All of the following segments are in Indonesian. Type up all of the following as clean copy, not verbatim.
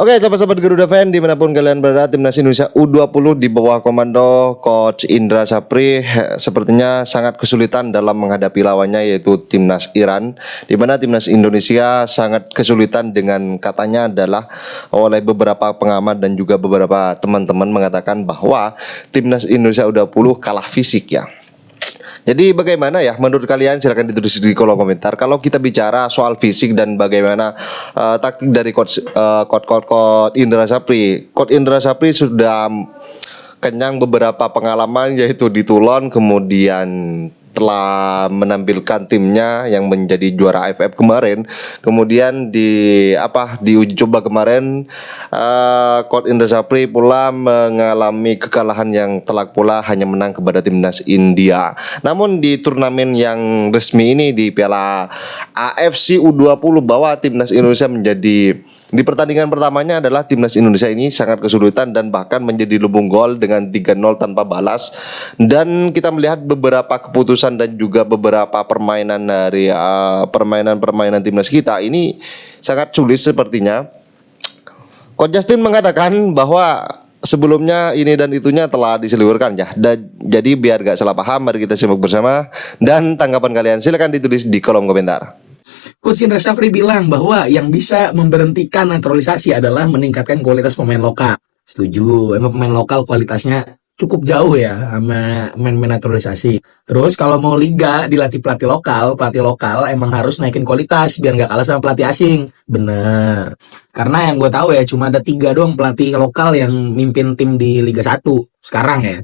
Oke, sahabat-sahabat Garuda Fan dimanapun kalian berada, timnas Indonesia U20 di bawah komando Coach Indra Sapri sepertinya sangat kesulitan dalam menghadapi lawannya, yaitu timnas Iran, di mana timnas Indonesia sangat kesulitan dengan katanya adalah oleh beberapa pengamat dan juga beberapa teman-teman mengatakan bahwa timnas Indonesia U20 kalah fisik ya. Jadi bagaimana ya menurut kalian, silahkan ditulis di kolom komentar. Kalau kita bicara soal fisik dan bagaimana taktik dari coach Indra Sapri. Coach Indra Sapri sudah kenyang beberapa pengalaman, yaitu di Toulon, kemudian telah menampilkan timnya yang menjadi juara AFF kemarin. Kemudian di uji coba kemarin Coach Indra Sapri pula mengalami kekalahan yang telak pula, hanya menang kepada timnas India. Namun di turnamen yang resmi ini, di Piala AFC U20, bahwa timnas Indonesia menjadi di pertandingan pertamanya adalah timnas Indonesia ini sangat kesulitan dan bahkan menjadi lubung gol dengan 3-0 tanpa balas. Dan kita melihat beberapa keputusan dan juga beberapa permainan dari permainan timnas kita ini sangat sulit sepertinya. Coach Justin mengatakan bahwa sebelumnya ini dan itunya telah diseluruhkan ya. Jadi biar gak salah paham, mari kita simak bersama. Dan tanggapan kalian silakan ditulis di kolom komentar. Coach Indra Sapri bilang bahwa yang bisa memberhentikan naturalisasi adalah meningkatkan kualitas pemain lokal. Setuju, emang pemain lokal kualitasnya cukup jauh ya sama pemain naturalisasi. Terus kalau mau liga dilatih pelatih lokal emang harus naikin kualitas biar nggak kalah sama pelatih asing. Bener. Karena yang gue tahu ya cuma ada 3 doang pelatih lokal yang mimpin tim di Liga 1 sekarang ya.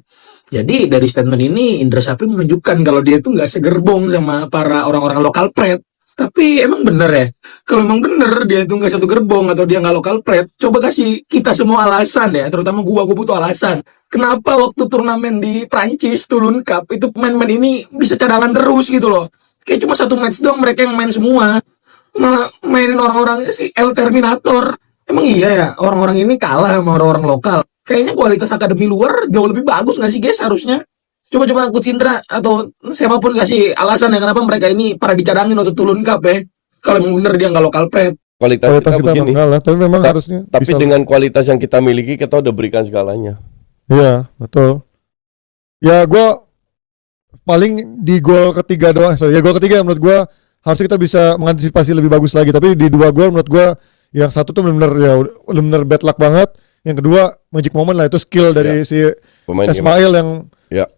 Jadi dari statement ini Indra Sapri menunjukkan kalau dia itu nggak segerbong sama para orang-orang lokal pret. Tapi emang bener ya, kalau emang bener dia itu nggak satu gerbong atau dia nggak lokal pret, coba kasih kita semua alasan ya, terutama gue butuh alasan. Kenapa waktu turnamen di Prancis, Toulon Cup, itu pemain-pemain ini bisa cadangan terus gitu loh. Kayak cuma 1 match doang mereka yang main semua. Malah mainin orang-orang si El Terminator. Emang iya ya, orang-orang ini kalah sama orang-orang lokal. Kayaknya kualitas akademi luar jauh lebih bagus nggak sih guys harusnya? Coba Coach Indra atau siapapun kasih alasan ya kenapa mereka ini pada dicadangin waktu Toulon Cup ya. Kalau memang bener dia nggak lokal prep. Kualitas kita begini. Kalah, tapi memang harusnya. Tapi dengan kualitas yang kita miliki, kita udah berikan segalanya. Iya, betul. Ya gue paling di gol ketiga doang. Ya gol ketiga menurut gue harusnya kita bisa mengantisipasi lebih bagus lagi. Tapi di 2 gol menurut gue yang satu tuh benar-benar bad luck banget. Yang kedua magic moment lah, itu skill dari si Pemain Ismail yang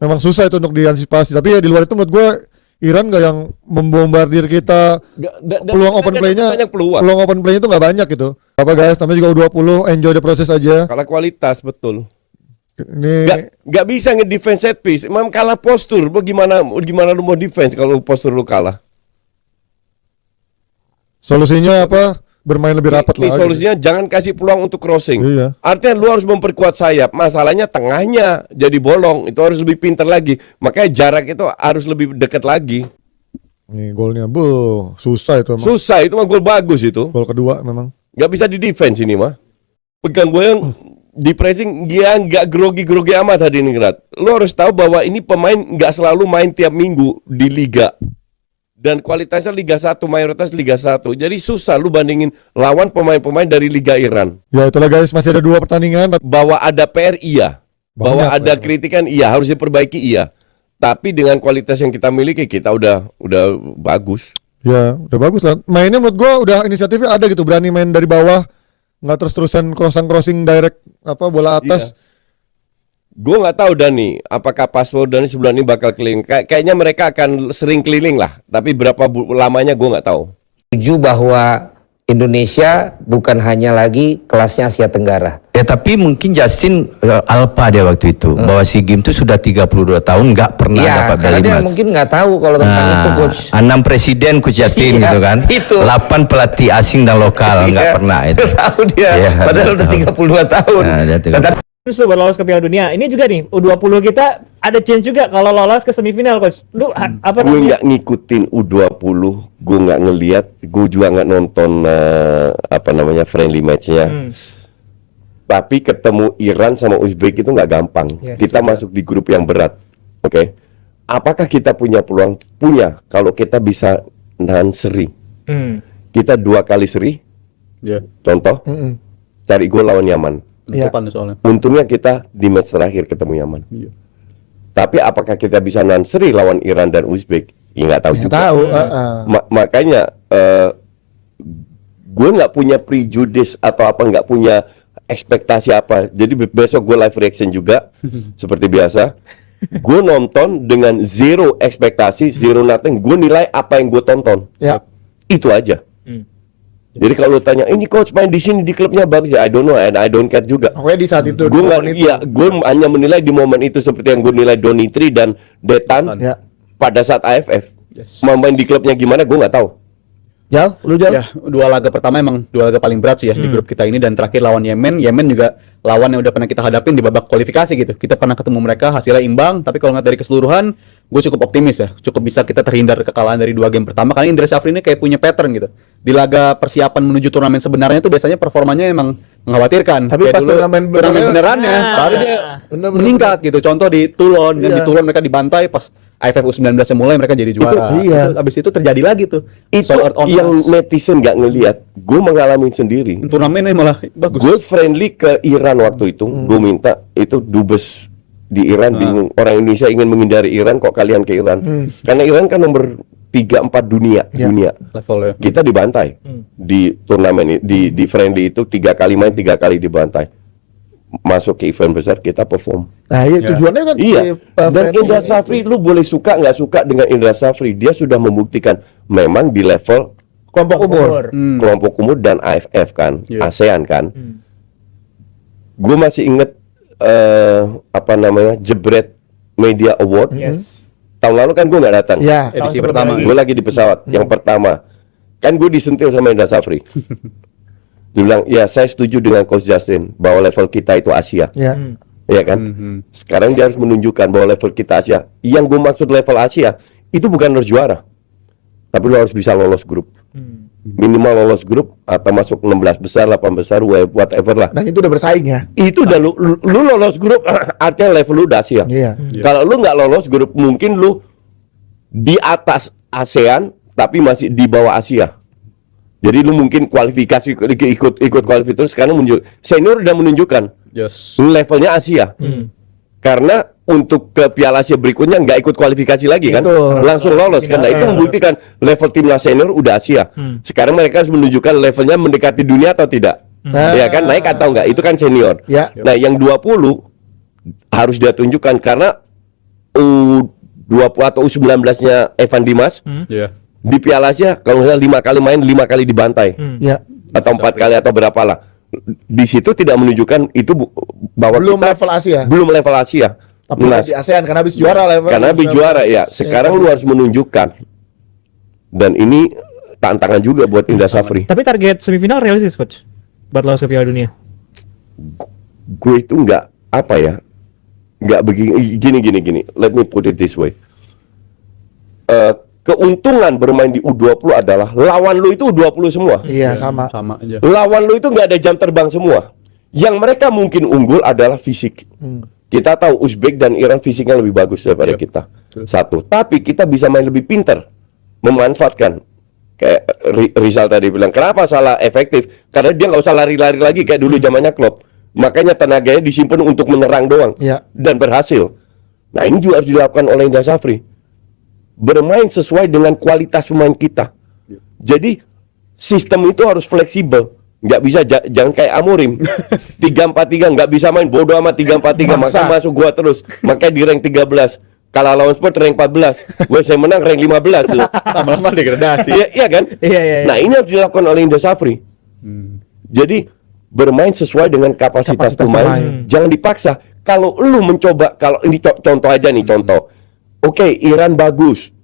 memang susah itu untuk diantisipasi. Tapi ya di luar itu menurut gue Iran gak yang membombardir kita. Peluang open play-nya peluang open play-nya itu gak banyak gitu. Apa guys, namanya juga U20, enjoy the process aja. Kalah kualitas, betul. Ini Gak bisa nge-defense set piece. Memang kalah postur. Gimana lu mau defense kalau postur lu kalah? solusinya apa? Bermain lebih rapat lah. Solusinya jangan kasih peluang untuk crossing. Iya. Artinya lu harus memperkuat sayap. Masalahnya tengahnya jadi bolong. Itu harus lebih pintar lagi. Makanya jarak itu harus lebih dekat lagi. Nih golnya, susah itu emang. Susah, itu mah gol bagus itu. Gol kedua memang. Gak bisa di defense ini mah. Pegang gue yang di pressing, dia nggak grogi-grogi amat hari ini, Gerat. Lu harus tahu bahwa ini pemain nggak selalu main tiap minggu di liga. Dan kualitasnya Liga 1, mayoritas Liga 1. Jadi susah lu bandingin lawan pemain-pemain dari Liga Iran. Ya itulah guys, masih ada 2 pertandingan. Bahwa ada PR iya. Bahwa ada kritikan iya, harus diperbaiki iya. Tapi dengan kualitas yang kita miliki, kita udah bagus. Ya, udah bagus lah. Mainnya menurut gua udah inisiatifnya ada gitu, berani main dari bawah. Nggak terus-terusan crossing direct bola atas. Iya. Gue nggak tahu Dani, apakah paspor Dani sebulan ini bakal keliling. Kayaknya mereka akan sering keliling lah. Tapi berapa lamanya gue nggak tahu. Setuju bahwa Indonesia bukan hanya lagi kelasnya Asia Tenggara. Ya tapi mungkin Justin alpa dia waktu itu. Bahwa SEA Games itu sudah 32 tahun nggak pernah dapat medali dia emas. mungkin nggak tahu kalau tentang itu Coach. 6 presiden Coach Justin gitu kan. Itu. 8 pelatih asing dan lokal nggak pernah itu. Tahu dia, padahal udah 32 tahun. Terus buat lolos ke Piala Dunia, ini juga nih U20 kita ada chance juga kalau lolos ke semifinal, Coach. Lu apa Gue nggak ngikutin U20, gue nggak ngelihat, gue juga nggak nonton friendly match-nya. Tapi ketemu Iran sama Uzbek itu nggak gampang. Kita masuk di grup yang berat, oke? Apakah kita punya peluang? Punya. Kalau kita bisa nahan seri, kita 2 kali seri. Contoh. cari gol lawan Yaman. Iya. Depan soalnya. Untungnya kita di match terakhir ketemu Yaman. Iya. Tapi apakah kita bisa nanseri lawan Iran dan Uzbek? Ya nggak tahu Nggak juga. tahu. Makanya gue nggak punya prejudice atau apa, nggak punya ekspektasi apa. Jadi besok gue live reaction juga seperti biasa. Gue nonton dengan zero ekspektasi, zero nothing. Gue nilai apa yang gue tonton. Ya. Itu aja. Jadi kalau lu tanya, ini coach main di sini di klubnya bagus ya, I don't know and I don't care juga. Pokoknya di saat itu. Gue di nggak, momen itu. iya, gue hanya menilai di momen itu seperti yang gue nilai Donitri dan Detan Ya. pada saat AFF. Yes. Mau main di klubnya gimana, gue nggak tahu. Jal, lu Jal. Ya, 2 laga pertama emang 2 laga paling berat sih ya di grup kita ini, dan terakhir lawan Yemen. Yemen juga lawan yang udah pernah kita hadapin di babak kualifikasi gitu. Kita pernah ketemu mereka, hasilnya imbang, tapi kalau ngeliat dari keseluruhan, gue cukup optimis ya. Cukup bisa kita terhindar kekalahan dari 2 game pertama, karena Indra Syafri ini kayak punya pattern gitu. Di laga persiapan menuju turnamen sebenarnya tuh biasanya performanya emang mengkhawatirkan. Tapi Kayak pas dulu, turnamen benerannya, baru dia Bener-bener. meningkat gitu. Contoh di Toulon, dan Iya. di Toulon mereka dibantai pas AFF U19 yang mulai mereka jadi juara. iya. Abis itu terjadi lagi tuh. Itu Sold out on yang us. netizen nggak ngelihat. Gue mengalami sendiri. Turnamennya malah bagus. Gue friendly ke Iran waktu itu. Gue minta itu dubes di Iran bingung. Orang Indonesia ingin menghindari Iran, kok kalian ke Iran? Karena Iran kan nomor 3-4 dunia. Ya. dunia. Levelnya. Kita dibantai di turnamen di friendly itu 3 kali main 3 kali dibantai. Masuk ke event besar kita perform. Nah, iya Ya. tujuannya kan Iya. Dan friendly Indra itu. Syafri, lu boleh suka nggak suka dengan Indra Syafri, dia sudah membuktikan memang di level kelompok umur. kelompok umur dan AFF kan, Iya. ASEAN kan. Gue masih inget apa namanya, Jebret Media Award. Yes. Tahun lalu kan gue nggak datang. Ya. Edisi Tahun pertama. sebelum Gue lagi di pesawat yang pertama. Kan gue disentil sama Indra Syafri. Dia bilang, ya saya setuju dengan Coach Justin bahwa level kita itu Asia. Ya. Iya kan? Sekarang dia harus menunjukkan bahwa level kita Asia. Yang gue maksud level Asia itu bukan harus juara, tapi lo harus bisa lolos grup. Minimal lolos grup atau masuk 16 besar, 8 besar, whatever lah. Dan itu udah bersaing ya. Itu udah lu lolos grup, artinya level lu udah Asia. Iya. Kalau lu nggak lolos grup, mungkin lu di atas ASEAN tapi masih di bawah Asia. Jadi lu mungkin kualifikasi ikut kualifikasi terus, sekarang senior udah menunjukkan Yes. levelnya Asia. Karena untuk ke Piala Asia berikutnya nggak ikut kualifikasi lagi kan, Betul. langsung lolos. Karena itu membuktikan level timnas senior udah Asia. Sekarang mereka harus menunjukkan levelnya mendekati dunia atau tidak. Ya kan, naik atau enggak, itu kan senior. Ya. Nah, yang 20 harus dia tunjukkan karena U20 atau U19-nya Evan Dimas Iya. di Piala Asia kalau nggak salah 5 kali main 5 kali dibantai. Ya. Atau 4 kali atau berapa lah. Di situ tidak menunjukkan itu bahwa Belum kita level Asia. belum level Asia. Tapi Nah, di ASEAN karena habis juara level. karena habis juara ya. Sekarang lu harus menunjukkan. Dan ini tantangan juga buat Indra Syafri. Tapi target semifinal realistis, coach, buat lolos ke Piala Dunia. Gue itu nggak apa ya, nggak begini gini. Let me put it this way. Keuntungan bermain di U20 adalah lawan lu itu U20 semua. Iya, sama. Sama aja. Lawan lu itu nggak ada jam terbang semua. Yang mereka mungkin unggul adalah fisik. Kita tahu Uzbek dan Iran fisiknya lebih bagus daripada kita. Satu. Tapi kita bisa main lebih pintar, memanfaatkan. Kayak Rizal tadi bilang, kenapa salah efektif? Karena dia nggak usah lari-lari lagi kayak dulu zamannya Klopp. Makanya tenaganya disimpan untuk menyerang doang. Iya. Dan berhasil. Nah, ini juga harus dilakukan oleh Indra Syafri. Bermain sesuai dengan kualitas pemain kita. Jadi sistem itu harus fleksibel. Nggak bisa jangan kayak Amorim 3-4-3 nggak bisa main, bodoh amat 3-4-3, maka masuk gua terus, makanya di rank 13, kalah lawan Spurs rank 14, gue saya menang rank 15 loh. Lama-lama degradasi. Iya kan? Iya. Nah, ini harus dilakukan oleh Indra Syafri. Jadi bermain sesuai dengan kapasitas pemain. Jangan dipaksa. Kalau lu mencoba, kalau ini contoh aja nih, contoh. Oke, Iran bagus.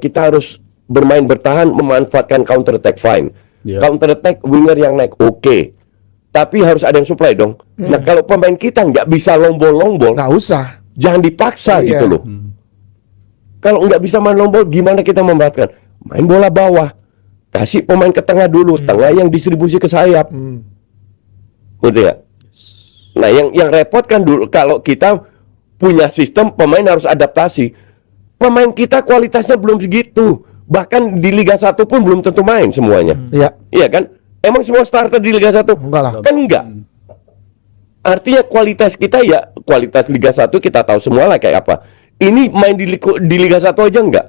Kita harus bermain bertahan, memanfaatkan counter attack, fine. Counter attack winger yang naik, oke. Tapi harus ada yang supply dong. Nah, kalau pemain kita nggak bisa lombol-lombol, Nggak usah. jangan dipaksa Iya. gitu loh. Kalau nggak bisa main lombol, gimana kita memanfaatkan? Main bola bawah. Kasih pemain ke tengah dulu, tengah yang distribusi ke sayap. Gitu ya. Nah, yang repot kan dulu kalau kita punya sistem pemain harus adaptasi. Pemain kita kualitasnya belum segitu. Bahkan di Liga 1 pun belum tentu main semuanya. Iya. Iya kan? Emang semua starter di Liga 1? Enggak lah. Kan enggak. Artinya kualitas kita ya, kualitas Liga 1 kita tahu semua lah kayak apa. Ini main di Liga 1 aja enggak.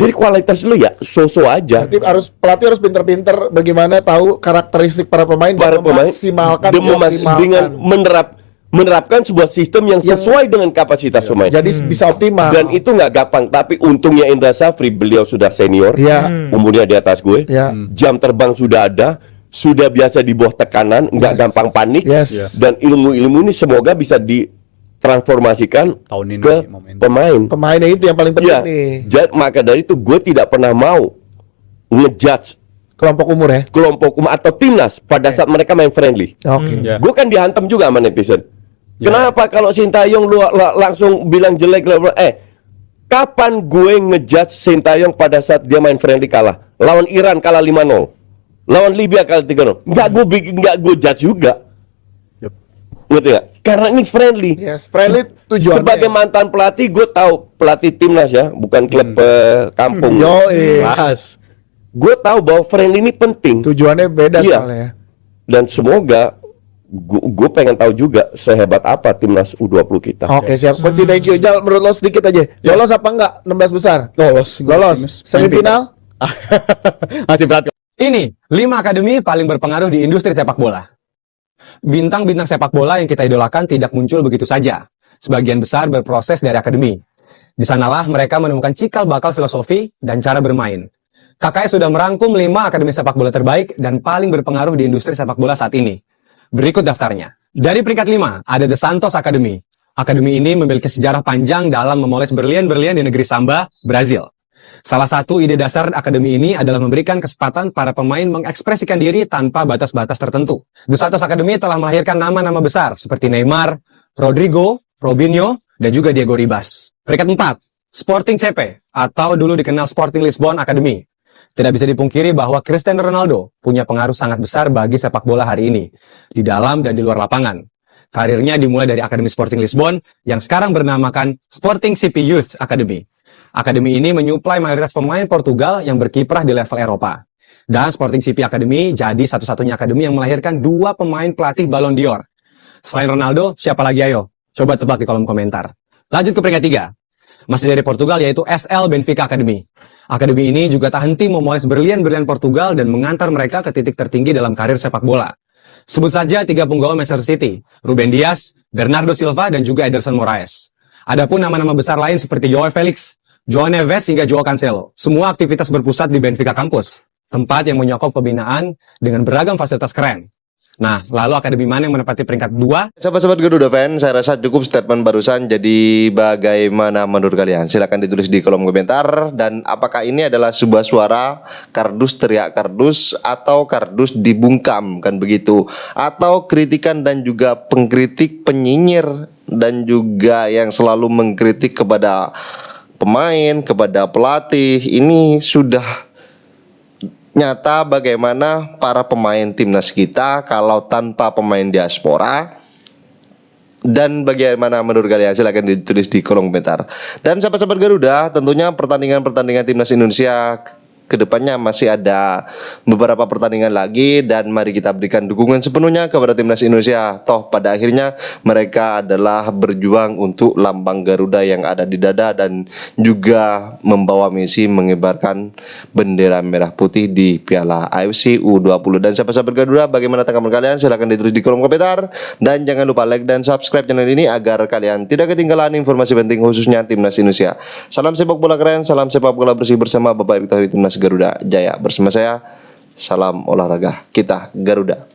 Jadi kualitas lu ya so-so aja. Berarti pelatih harus pinter-pinter bagaimana tahu karakteristik para pemain dan memaksimalkan dengan menerapkan sebuah sistem yang sesuai dengan kapasitas pemain. Jadi bisa optimal. Dan itu nggak gampang. Tapi untungnya Indra Safri, beliau sudah senior, umurnya di atas gue, jam terbang sudah ada, sudah biasa di bawah tekanan, nggak gampang panik, dan ilmu-ilmu ini semoga bisa ditransformasikan Tahun ini ke momentum. pemain. Pemainnya itu yang paling penting Ya, nih. maka dari itu gue tidak pernah mau ngejudge Kelompok umur ya. kelompok atau timnas pada saat mereka main friendly. Oke. Gue kan dihantam juga sama netizen. Kenapa kalau Sintayong lu langsung bilang jelek? Kapan gue ngejudge Sintayong pada saat dia main friendly kalah? Lawan Iran kalah 5-0. Lawan Libya kalah 3-0. Enggak gue judge juga. Ngerti gak? Karena ini friendly. Yes, friendly tujuannya. Sebagai mantan pelatih, gue tahu pelatih timnas ya, bukan klub kampung. Bahas. Gue tahu bahwa friendly ini penting. Tujuannya beda soalnya ya. Dan semoga gue pengen tahu juga sehebat apa timnas U20 kita. Oke, siap. Berarti thank you. Jal, menurut lo sedikit aja. Lolos apa enggak 16 besar? Lolos. Semifinal? Masih berat. Ini 5 akademi paling berpengaruh di industri sepak bola. Bintang-bintang sepak bola yang kita idolakan tidak muncul begitu saja. Sebagian besar berproses dari akademi. Di sanalah mereka menemukan cikal bakal filosofi dan cara bermain. KKS sudah merangkum 5 akademi sepak bola terbaik dan paling berpengaruh di industri sepak bola saat ini. Berikut daftarnya. Dari peringkat 5, ada The Santos Academy. Akademi ini memiliki sejarah panjang dalam memoles berlian-berlian di negeri Samba, Brazil. Salah satu ide dasar akademi ini adalah memberikan kesempatan para pemain mengekspresikan diri tanpa batas-batas tertentu. The Santos Academy telah melahirkan nama-nama besar seperti Neymar, Rodrigo, Robinho, dan juga Diego Ribas. Peringkat 4, Sporting CP, atau dulu dikenal Sporting Lisbon Academy. Tidak bisa dipungkiri bahwa Cristiano Ronaldo punya pengaruh sangat besar bagi sepak bola hari ini, di dalam dan di luar lapangan. Karirnya dimulai dari Akademi Sporting Lisbon yang sekarang bernamakan Sporting CP Youth Academy. Akademi ini menyuplai mayoritas pemain Portugal yang berkiprah di level Eropa. Dan Sporting CP Academy jadi satu-satunya akademi yang melahirkan 2 pemain pelatih Ballon d'Or. Selain Ronaldo, siapa lagi ayo? Coba tebak di kolom komentar. Lanjut ke peringkat 3. Masih dari Portugal yaitu SL Benfica Academy. Akademi ini juga tak henti memoles berlian-berlian Portugal dan mengantar mereka ke titik tertinggi dalam karir sepak bola. Sebut saja 3 punggawa Manchester City, Ruben Dias, Bernardo Silva, dan juga Ederson Moraes. Adapun nama-nama besar lain seperti Joao Felix, João Neves, hingga Joao Cancelo. Semua aktivitas berpusat di Benfica Campus, tempat yang menyokong pembinaan dengan beragam fasilitas keren. Nah, lalu akademi mana yang menempati peringkat 2? Sahabat-sahabat Garuda Fan, saya rasa cukup statement barusan. Jadi bagaimana menurut kalian? Silahkan ditulis di kolom komentar. Dan apakah ini adalah sebuah suara kardus teriak kardus atau kardus dibungkam, kan begitu? Atau kritikan dan juga pengkritik penyinyir dan juga yang selalu mengkritik kepada pemain, kepada pelatih. Ini sudah nyata bagaimana para pemain timnas kita kalau tanpa pemain diaspora. Dan bagaimana menurut kalian? Silahkan ditulis di kolom komentar. Dan sahabat-sahabat Garuda, tentunya pertandingan-pertandingan timnas Indonesia kedepannya masih ada beberapa pertandingan lagi, dan mari kita berikan dukungan sepenuhnya kepada timnas Indonesia. Toh pada akhirnya mereka adalah berjuang untuk lambang Garuda yang ada di dada dan juga membawa misi mengibarkan bendera merah putih di Piala AFC U20. Dan sahabat-sahabat Garuda, bagaimana tanggapan kalian? Silahkan ditulis di kolom komentar, dan jangan lupa like dan subscribe channel ini agar kalian tidak ketinggalan informasi penting khususnya timnas Indonesia. Salam sepak bola keren, salam sepak bola bersih bersama Bapak Erick Thohir Timnas Garuda Jaya. Bersama saya, salam olahraga kita Garuda.